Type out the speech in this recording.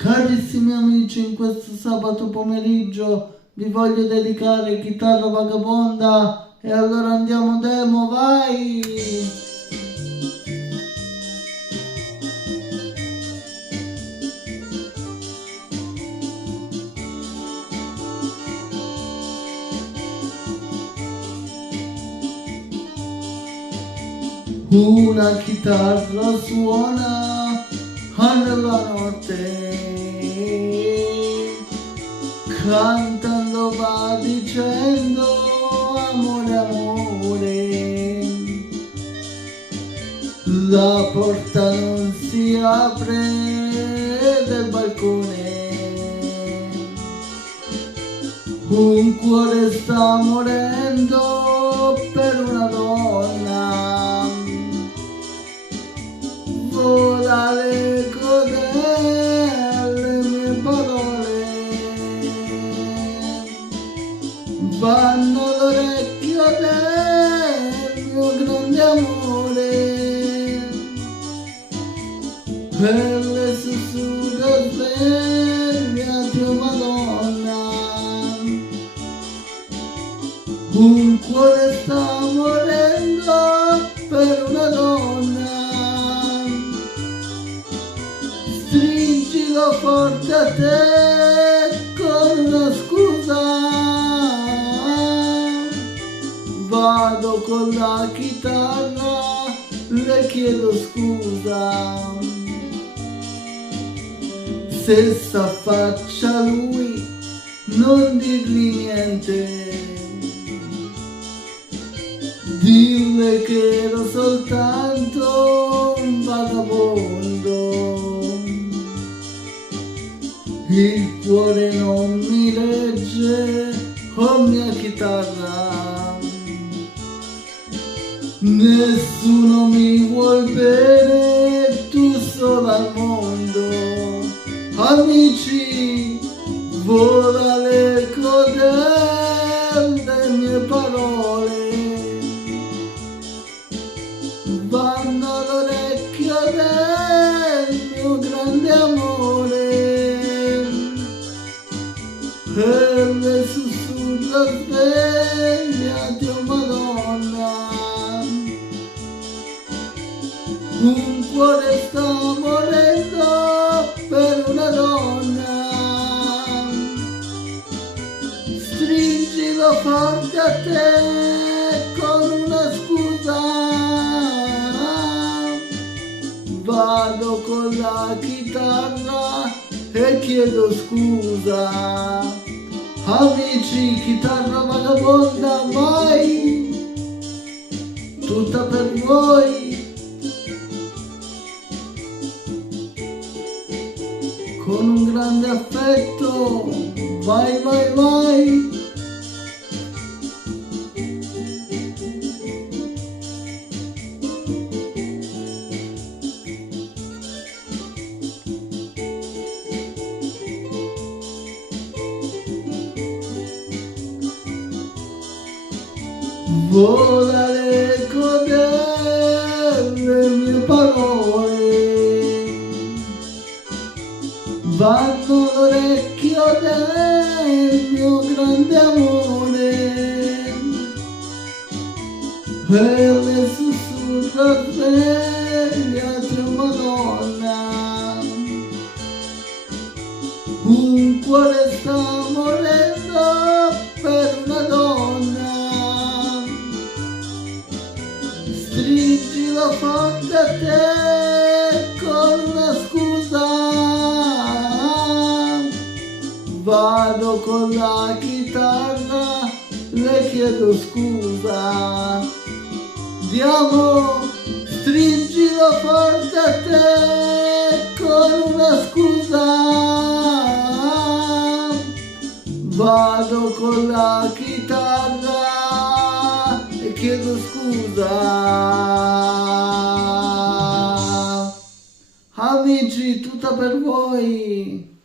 Carissimi amici, in questo sabato pomeriggio vi voglio dedicare Chitarra Vagabonda e allora andiamo demo, vai! Una chitarra suona nella notte, cantando va dicendo amore, amore. La porta non si apre del balcone, un cuore sta morendo per una donna. Vola l'eco delle mie parole, vanno l'orecchio del mio grande amore, e le sussurra svegliati, oh Madonna. Un cuore sta morendo per una donna, stringilo forte a te con una scusa, vado con la chitarra, le chiedo scusa. Se s'affaccia lui, non dirgli niente, dille che ero soltanto un vagabondo. Il cuore non mi regge, oh mia chitarra, nessuno mi vuol bene, tu sola al mondo. Amici, vola l'eco delle mie parole, vanno all'orecchio del mio grande amore, e le sussurra svegliati, oh Madonna. Un cuore sta morendo per una donna, stringilo forte a te con una scusa, vado con la chitarra e chiedo scusa. Amici, chitarra vagabonda, vai, tutta per voi. Con un grande affetto, vai, vai, vai. Vola l'eco delle mie parole, vanno l'orecchio del mio grande amore, e le sussurra svegliati, oh Madonna. Un cuore sta morendo per una donna, stringilo forte a te con una scusa, vado con la chitarra, le chiedo scusa. Diamo, stringilo forte a te con una scusa, vado con la chitarra e chiedo scusa. Amici, tutta per voi.